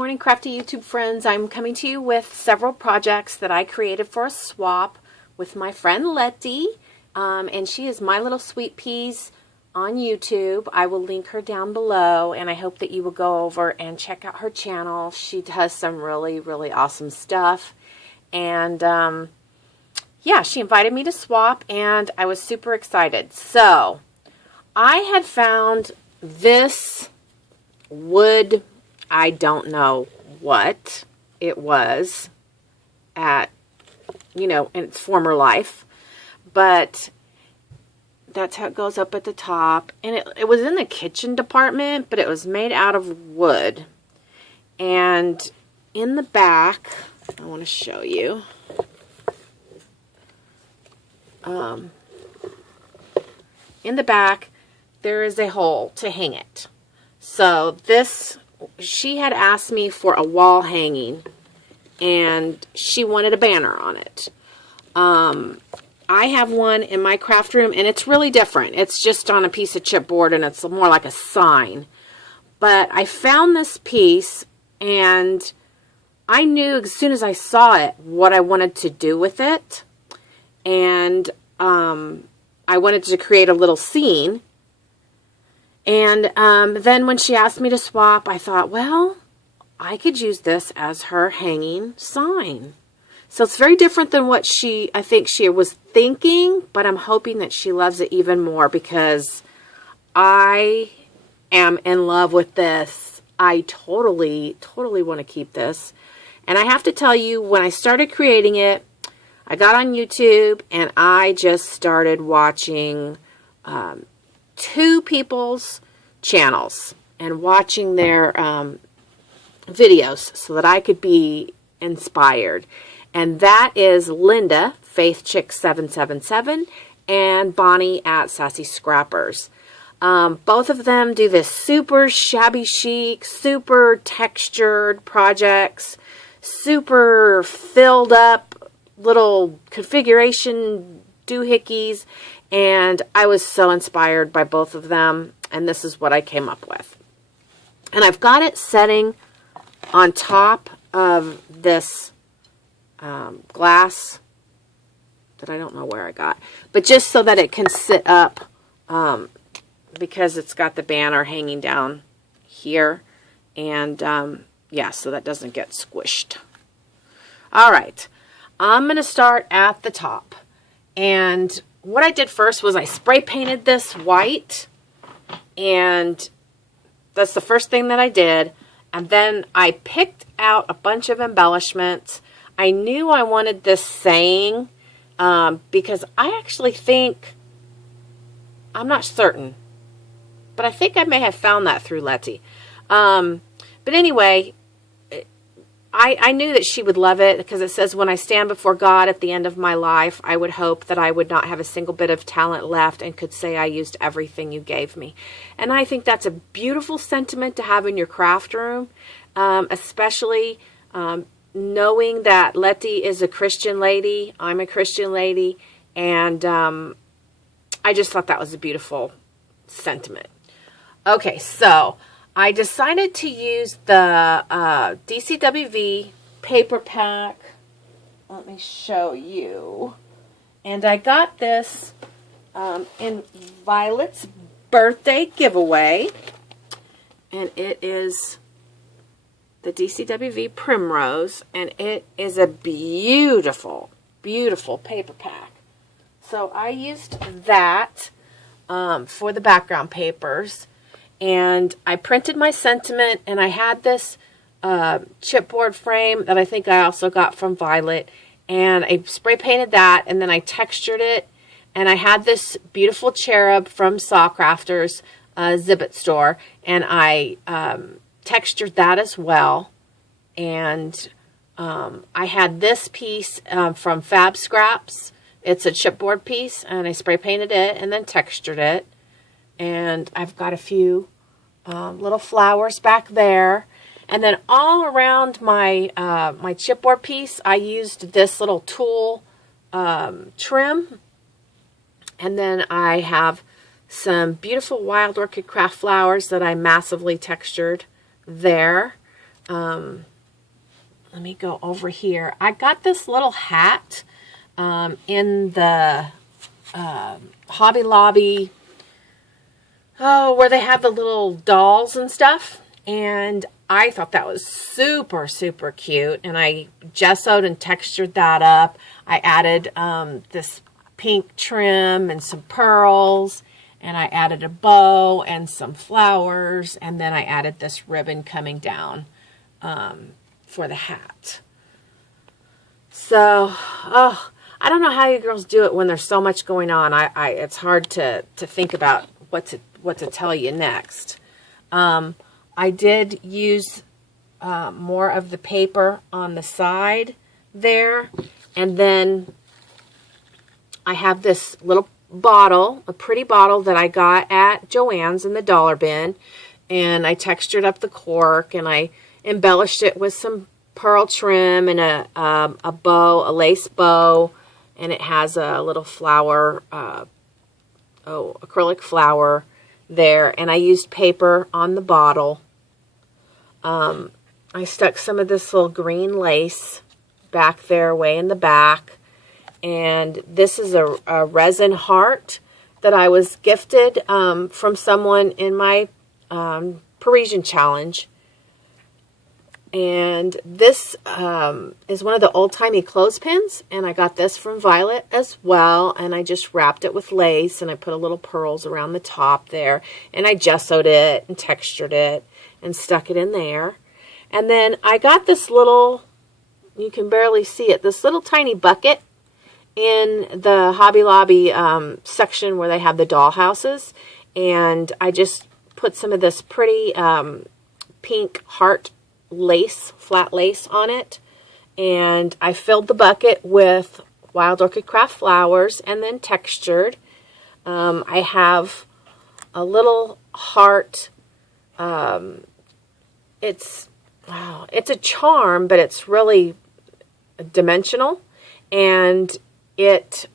Morning crafty YouTube friends, I'm coming to you with several projects that I created for a swap with my friend Letty, and she is MyLittleSweetPeaz on YouTube. I will link her down below, and I hope that you will go over and check out her channel. She does some really awesome stuff, and yeah, she invited me to swap, and I was super excited. So I had found this wood, I don't know what it was at, in its former life, but that's how it goes up at the top. And it was in the kitchen department, but it was made out of wood. And in the back, I want to show you. In the back, there is a hole to hang it. So this, she had asked me for a wall hanging, and she wanted a banner on it. I have one in my craft room, and it's really different. It's just on a piece of chipboard, and it's more like a sign. But I found this piece, and I knew as soon as I saw it what I wanted to do with it. And I wanted to create a little scene. And then when she asked me to swap, I thought, well, I could use this as her hanging sign. So it's very different than what I think she was thinking, but I'm hoping that she loves it even more because I am in love with this. I totally want to keep this. And I have to tell you, when I started creating it, I got on YouTube and I just started watching two people's channels and watching their videos so that I could be inspired. And that is Linda, FaithChick777, and Bonnie at Sassy Scrappers. Both of them do this super shabby chic, super textured projects, super filled up little configuration doohickeys, and I was so inspired by both of them, and this is what I came up with. And I've got it setting on top of this glass that I don't know where I got, but just so that it can sit up, because it's got the banner hanging down here, and yeah, so that doesn't get squished. All right, I'm going to start at the top, and what I did first was I spray painted this white, and that's the first thing that I did. And then I picked out a bunch of embellishments. I knew I wanted this saying because I actually think, I'm not certain, but I think I may have found that through Letty. But anyway, I knew that she would love it because it says, when I stand before God at the end of my life, I would hope that I would not have a single bit of talent left and could say I used everything you gave me. And I think that's a beautiful sentiment to have in your craft room, especially knowing that Letty is a Christian lady, I'm a Christian lady, and I just thought that was a beautiful sentiment. Okay, so I decided to use the DCWV paper pack. Let me show you. And I got this in Violet's birthday giveaway. And it is the DCWV Primrose. And it is a beautiful paper pack. So I used that for the background papers. And I printed my sentiment, and I had this chipboard frame that I think I also got from Violet, and I spray painted that, and then I textured it, and I had this beautiful cherub from Saw Crafters Zibbet store, and I textured that as well, and I had this piece from Fab Scraps. It's a chipboard piece, and I spray painted it and then textured it. And I've got a few little flowers back there. And then all around my my chipboard piece, I used this little tool trim. And then I have some beautiful wild orchid craft flowers that I massively textured there. let me go over here. I got this little hat in the Hobby Lobby, where they have the little dolls and stuff. And I thought that was super, super cute. And I gessoed and textured that up. I added this pink trim and some pearls. And I added a bow and some flowers. And then I added this ribbon coming down for the hat. So, I don't know how you girls do it when there's so much going on. It's hard to think about what to tell you next. I did use more of the paper on the side there, and then I have this little bottle, a pretty bottle that I got at Joann's in the dollar bin, and I textured up the cork and I embellished it with some pearl trim and a bow, a lace bow, and it has a little flower, acrylic flower there, and I used paper on the bottle. I stuck some of this little green lace back there, way in the back, and this is a resin heart that I was gifted from someone in my Parisian challenge. And this is one of the old-timey clothespins, and I got this from Violet as well, and I just wrapped it with lace, and I put a little pearls around the top there, and I gessoed it and textured it and stuck it in there. And then I got this little, you can barely see it, this little tiny bucket in the Hobby Lobby section where they have the doll houses, and I just put some of this pretty pink heart lace, flat lace on it, and I filled the bucket with Wild Orchid Craft flowers and then textured. I have a little heart. It's a charm, but it's really dimensional, and it's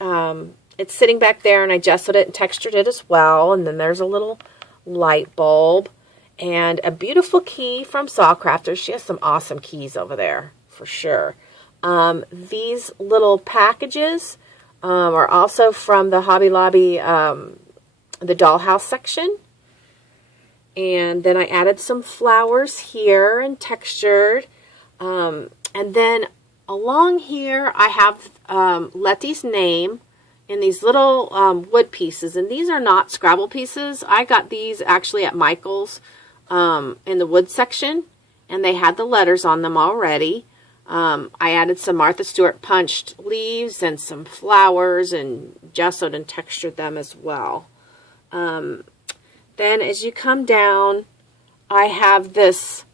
sitting back there, and I gessoed it and textured it as well. And then there's a little light bulb and a beautiful key from Saw Crafters. She has some awesome keys over there for sure. These little packages are also from the Hobby Lobby, the dollhouse section. And then I added some flowers here and textured. And then along here I have Letty's name in these little wood pieces. And these are not Scrabble pieces. I got these actually at Michael's in the wood section, and they had the letters on them already. I added some Martha Stewart punched leaves and some flowers and gessoed and textured them as well. Then as you come down, I have this,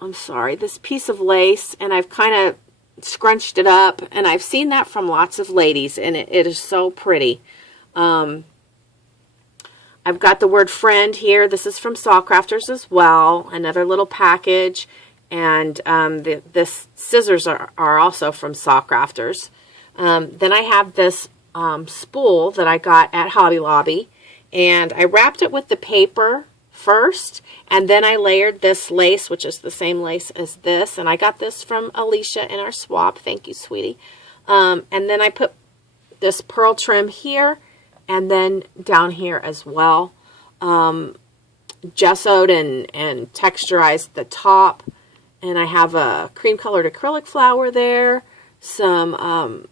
this piece of lace, and I've kind of scrunched it up, and I've seen that from lots of ladies, and it is so pretty. I've got the word friend here. This is from Saw Crafters as well, another little package, and this scissors are also from Saw Crafters. Then I have this spool that I got at Hobby Lobby, and I wrapped it with the paper first, and then I layered this lace, which is the same lace as this, and I got this from Alicia in our swap. Thank you, sweetie. And then I put this pearl trim here, and then down here as well. Gessoed and texturized the top, and I have a cream colored acrylic flower there, some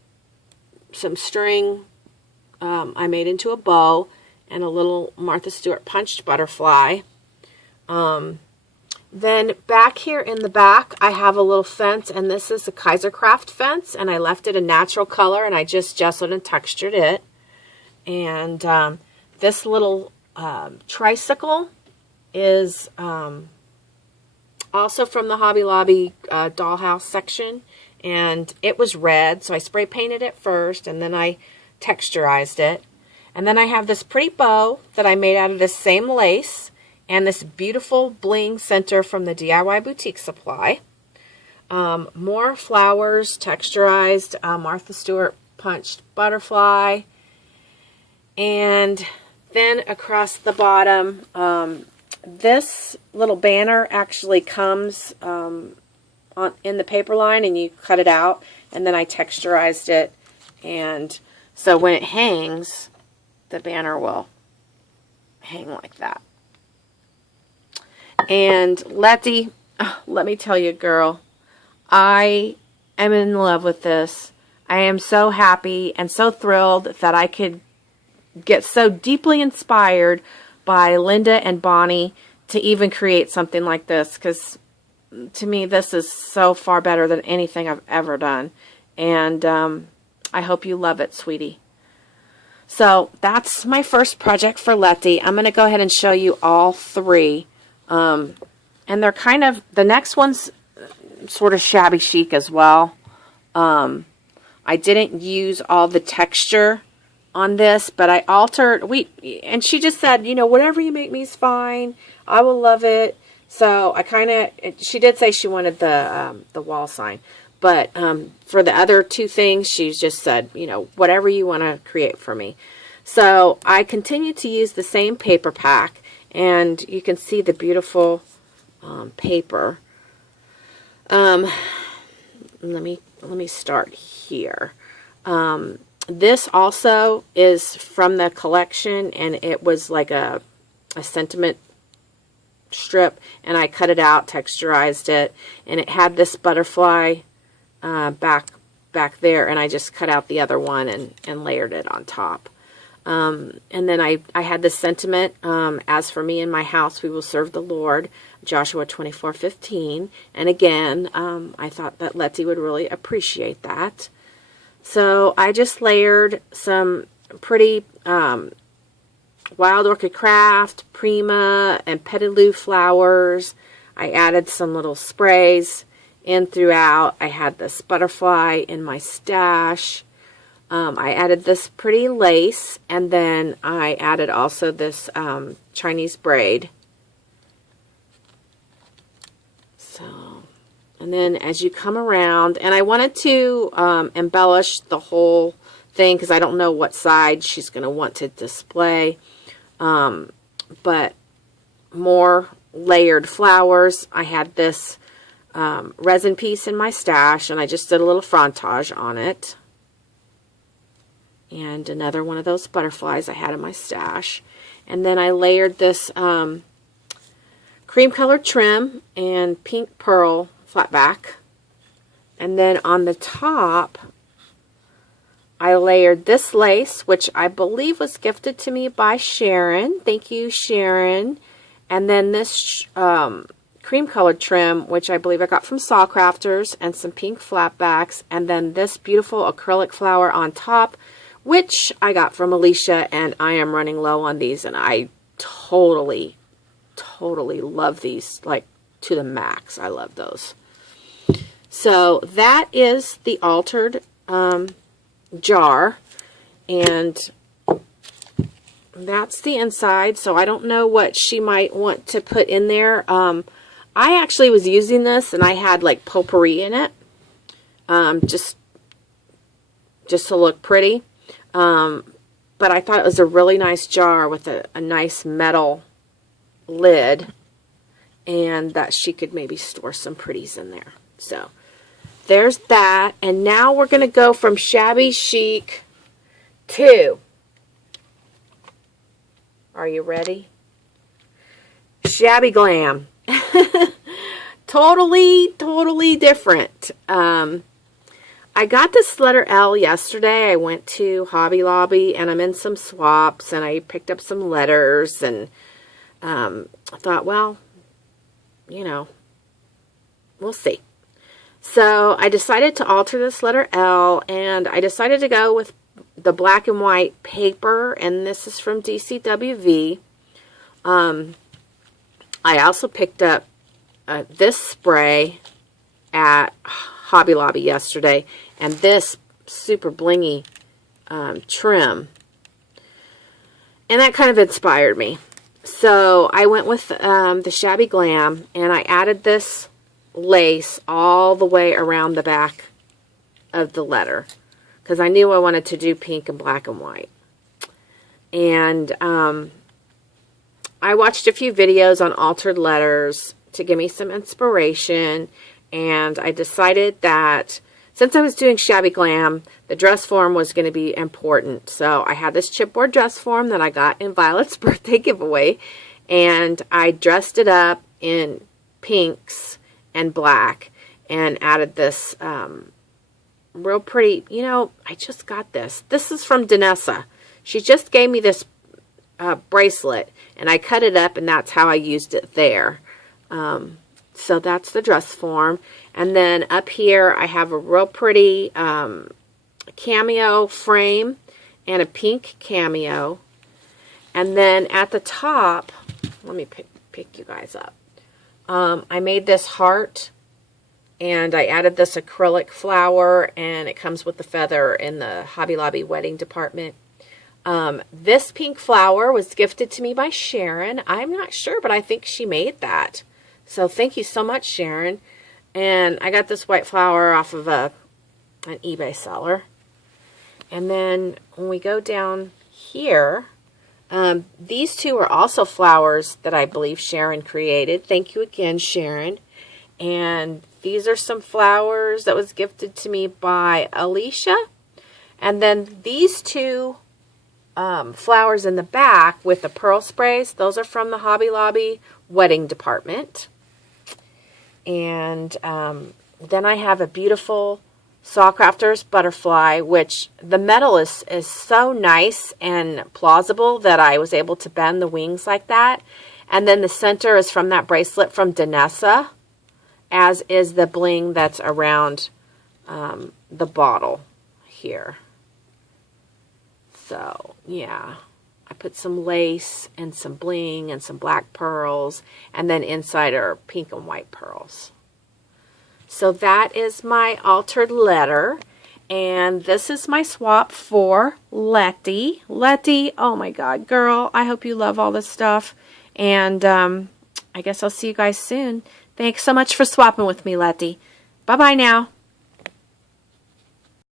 string I made into a bow, and a little Martha Stewart punched butterfly. Then back here in the back, I have a little fence, and this is a Kaisercraft fence, and I left it a natural color, and I just gessoed and textured it. And this little tricycle is also from the Hobby Lobby dollhouse section, and it was red, so I spray painted it first, and then I texturized it. And then I have this pretty bow that I made out of this same lace, and this beautiful bling center from the DIY Boutique Supply. More flowers, texturized, Martha Stewart punched butterfly. And then across the bottom, this little banner actually comes in the paper line, and you cut it out, and then I texturized it, and so when it hangs, the banner will hang like that. And Letty, let me tell you, girl, I am in love with this. I am so happy and so thrilled that I could get so deeply inspired by Linda and Bonnie to even create something like this, because to me this is so far better than anything I've ever done. And I hope you love it, sweetie. So that's my first project for Letty. I'm going to go ahead and show you all three. And they're kind of, the next one's sort of shabby chic as well. I didn't use all the texture on this, but I altered, and she just said, you know, whatever you make me is fine. I will love it. So I kind of, she did say she wanted the wall sign, but for the other two things, she just said, you know, whatever you want to create for me. So I continue to use the same paper pack, and you can see the beautiful paper. Let me start here. This also is from the collection, and it was like a sentiment strip, and I cut it out, texturized it, and it had this butterfly back there, and I just cut out the other one and layered it on top. And then I had this sentiment, as for me and my house, we will serve the Lord, Joshua 24:15. And again, I thought that Letty would really appreciate that. So I just layered some pretty Wild Orchid Craft, Prima, and Petaloo flowers. I added some little sprays in throughout. I had this butterfly in my stash. I added this pretty lace, and then I added also this Chinese braid. So, and then as you come around, and I wanted to embellish the whole thing because I don't know what side she's going to want to display, but more layered flowers. I had this resin piece in my stash, and I just did a little frontage on it. And another one of those butterflies I had in my stash. And then I layered this cream colored trim and pink pearl flat back. And then on the top, I layered this lace, which I believe was gifted to me by Sharon. Thank you, Sharon. And then this cream colored trim, which I believe I got from Saw Crafters, and some pink flatbacks. And then this beautiful acrylic flower on top, which I got from Alicia, and I am running low on these, and I totally love these, like, to the max. I love those. So that is the altered jar, and that's the inside. So I don't know what she might want to put in there. I actually was using this, and I had, like, potpourri in it, just to look pretty. But I thought it was a really nice jar with a nice metal lid, and that she could maybe store some pretties in there. So there's that. And now we're going to go from shabby chic to, are you ready? Shabby glam. Totally different. I got this letter L yesterday. I went to Hobby Lobby, and I'm in some swaps, and I picked up some letters, and I thought, well, you know, we'll see. So I decided to alter this letter L, and I decided to go with the black and white paper, and this is from DCWV. I also picked up this spray at Hobby Lobby yesterday, and this super blingy trim, and that kind of inspired me. So I went with the Shabby Glam, and I added this lace all the way around the back of the letter because I knew I wanted to do pink and black and white. And I watched a few videos on altered letters to give me some inspiration, and I decided that since I was doing shabby glam, the dress form was going to be important. So I had this chipboard dress form that I got in Violet's birthday giveaway, and I dressed it up in pinks and black and added this real pretty, you know, I just got this. This is from Danessa. She just gave me this bracelet, and I cut it up, and that's how I used it there. So that's the dress form. And then up here I have a real pretty cameo frame and a pink cameo. And then at the top, let me pick you guys up. I made this heart, and I added this acrylic flower, and it comes with the feather in the Hobby Lobby wedding department. This pink flower was gifted to me by Sharon. I'm not sure, but I think she made that. So thank you so much, Sharon. And I got this white flower off of an eBay seller. And then when we go down here, these two are also flowers that I believe Sharon created. Thank you again, Sharon. And these are some flowers that was gifted to me by Alicia. And then these two flowers in the back with the pearl sprays, those are from the Hobby Lobby wedding department. And then I have a beautiful Sawcrafters butterfly, which the metal is so nice and plausible that I was able to bend the wings like that. And then the center is from that bracelet from Danessa, as is the bling that's around the bottle here. So, yeah, I put some lace and some bling and some black pearls, and then inside are pink and white pearls. So that is my altered letter, and this is my swap for Letty. Letty, oh my God, girl, I hope you love all this stuff, and I guess I'll see you guys soon. Thanks so much for swapping with me, Letty. Bye-bye now.